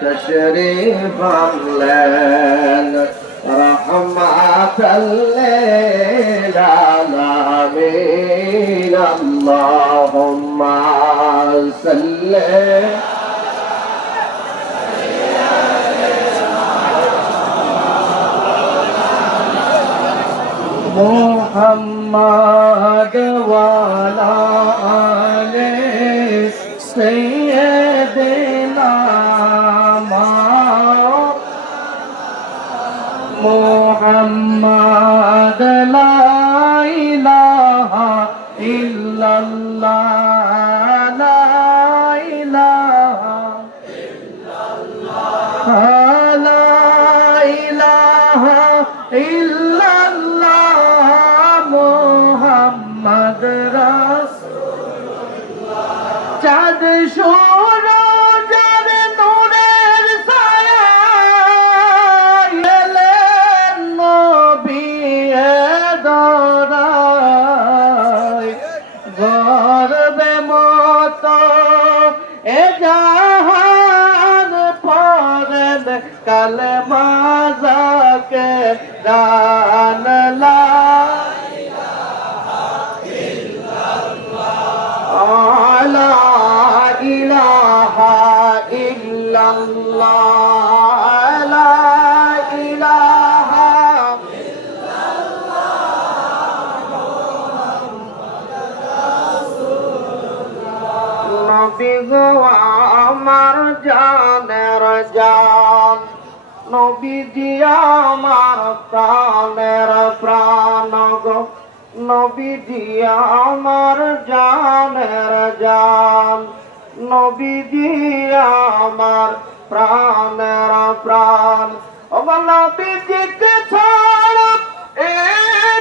تشريف الليل رحمة للعالمين اللهم صل محمد وعلى آل سيدنا محمد لا إله إلا الله لا إله إلا الله لا إله إلا الله محمد رسول الله চাঁদ कलमा जाके दान ला इलाहा इल्लल्लाह ला इलाहा इल्लल्लाह ला इलाहा इल्लल्लाह नबी गो আমার জানের জান নবীজি আমার প্রাণের প্রাণ গো নবীজি আমার জানের জান নবীজি আমার প্রাণের প্রাণ ও নবীজিকে ছাড়া এ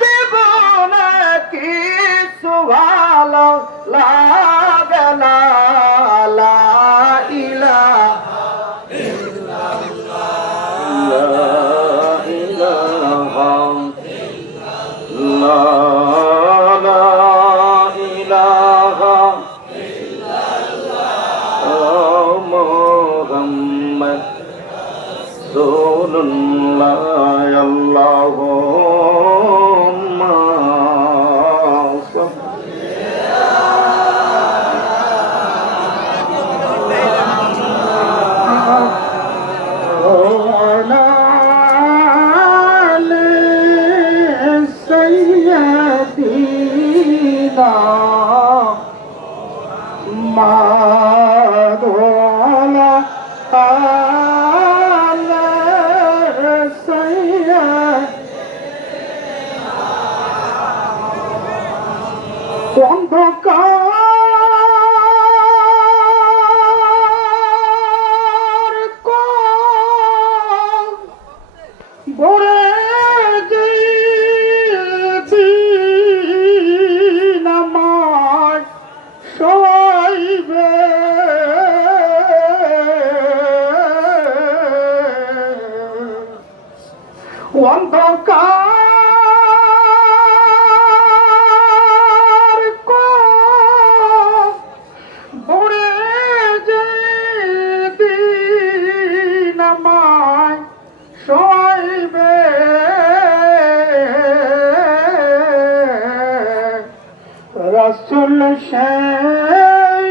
জীবনে কিছু ভালো লাগে না অন্ধকার ভরে দিন আমার সবাইবে অন্ধকার রসুল সেই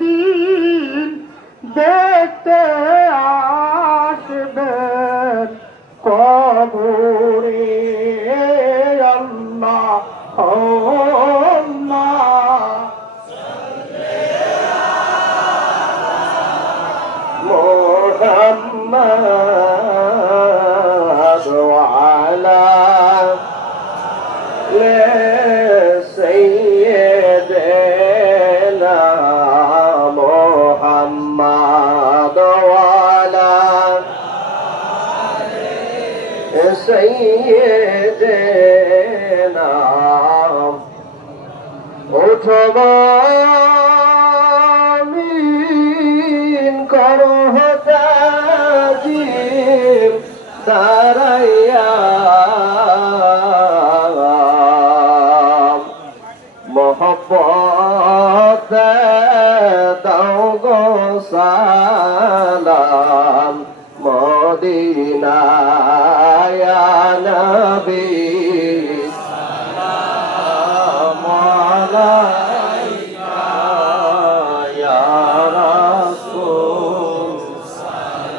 দিন দেখতে আসবেন কবরে আল্লাহ মোহাম্মদ ওয়ালা سيدنا اتبامين كره تاجير দাঁড়াইয়া মোহব্বত দাও গো সালাম মদিনায় নবী সালাম আলাইকা ইয়া রাসূল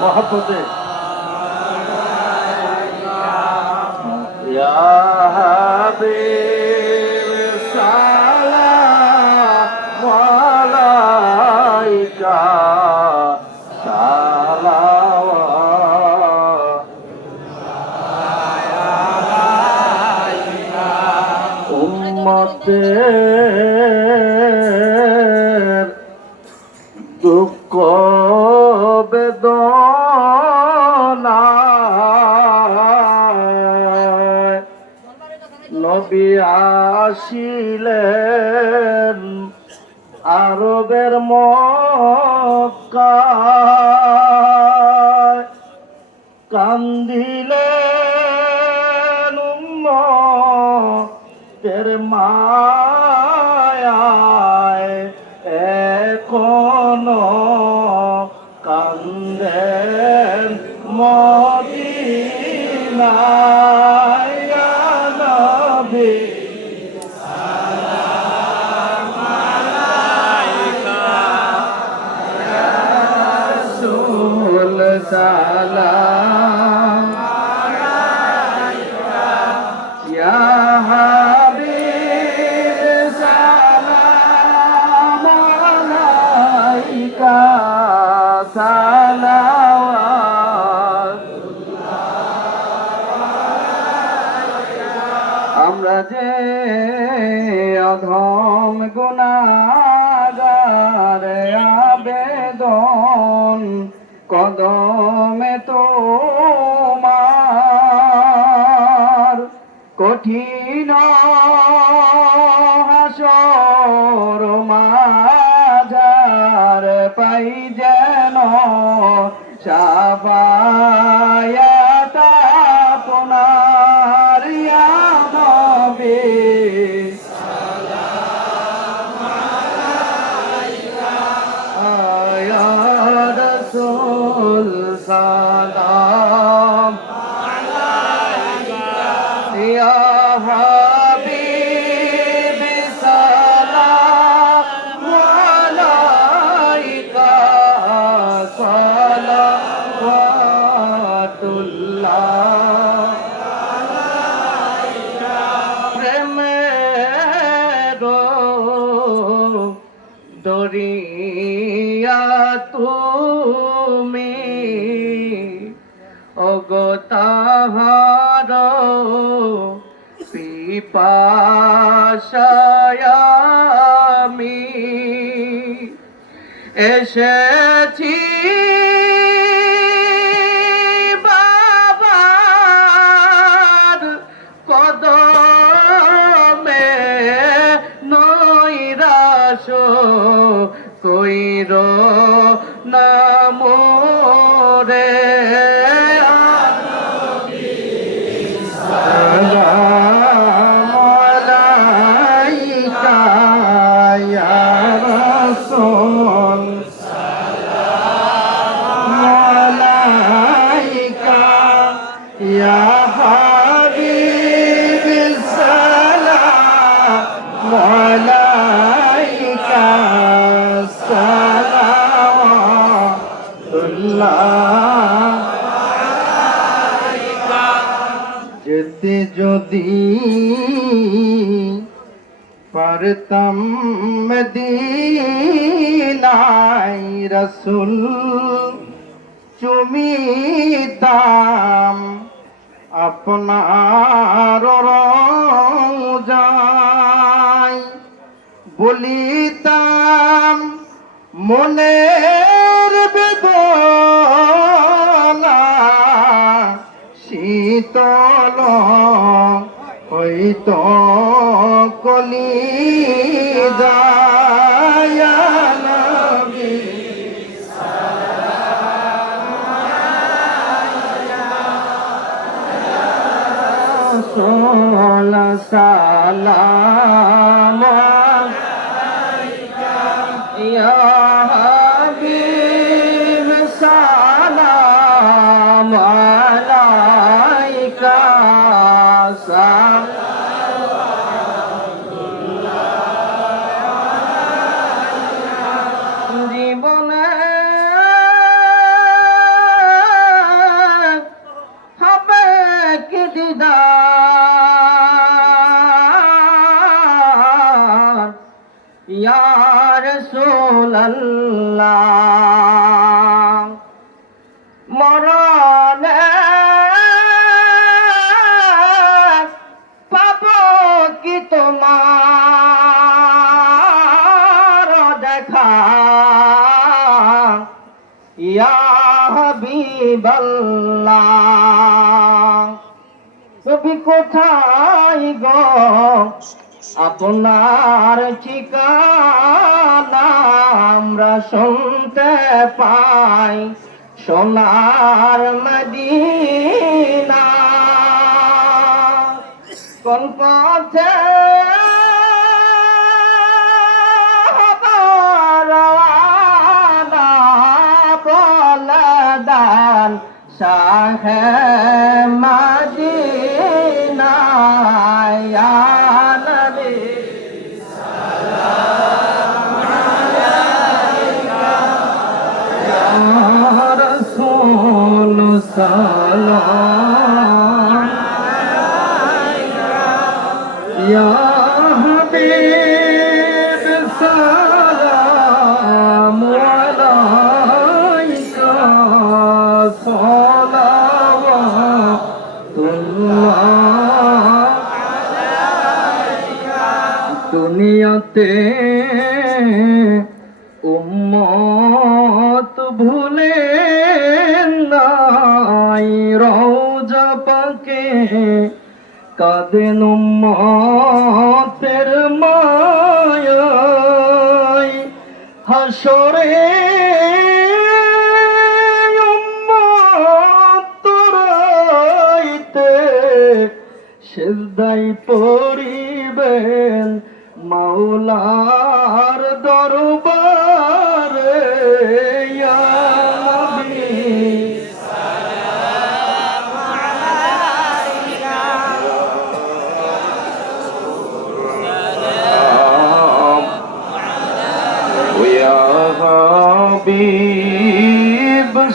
মোহব্বতে ইয়া হাবিব সালাম আলাইকা উম্মতের দুঃখ বেদনা নবী আসিলেন আরবের মক্কায় কান্দিলেন উম্মতের মায়ায় এখনো কান্দেন মদিনায় ইয়া নবী সালাম আলাইকা ইয়া রাসূল সালাম আলাইকা ইয়া হাবিব সালাম আলাইকা আমরা যে অধম গুনাহগার আবেদন কদমে তোমার কঠিন হাসর মাঝার পাই যেন সাফায়াত আপনার ইয়া নবী সালাম আলাইকা ইয়া রাসূল সালাম আলাইকা ইয়া হাবিব সালাম আলাইকা সালাওয়াতুল্লাহ দরিয়া তুমি ওগো তাহার পিপাসায় আমি এসেছি বাবার কদমে নৈরাশ কইর নামরে সালাম আলাইকা ইয়া রাসূল সালাম আলাইকা ইয়া হাবিব সালাম আলাইকা সালাওয়াতুল্লাহ যেতে যদি পারতাম মদিনায় রাসূল চুমিতাম আপনার রওজায় বলিতাম মনের বেদনা শীতল হইত কলিজা ইয়া নবী সালাম আলাইকা রাসূল সালাম ইয়া হাবিব সালাম আলাইকা জীবনে হবে কি দিদার ইয়া রাসূলুল্লাহ মরণে পাবো কি তোমার দেখা ইয়া হাবিবাল্লাহ তুমি কোথায় গো আপনার ঠিকানা আমরা শুনতে পাই সোনার মদিনা কোন পথে রওনা বলে দেন শাহে মদিনা ইয়া নবী রাসূল সালাম ইয়া হাবিব সালাম আলাইকা সালাওয়াতুল্লাহ দুনিয়াতে উম্মত ভুলে নাই রওজা পাকে কাঁদেন উম্মতের মায়ায় হাসরে উম্মত তরাইতে সিজদায় পড়িবেন মাওলার দরবারে ইয়া নবী সালাম আলাইকা সালাম ইয়া হাবিব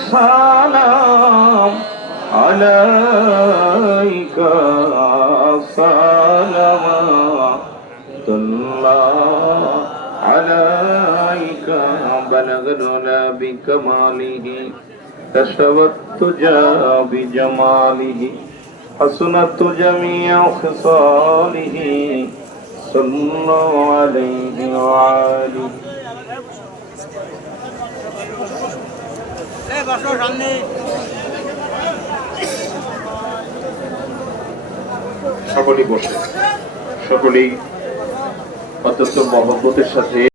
সালাম আলাইকা الله عليك بلغ العلا بكماله كشف التجى بجماله حسنت جميع خصاله صلى الله عليه وآله সকলেই বসে সকলেই অত্যন্ত মহব্বতের সাথে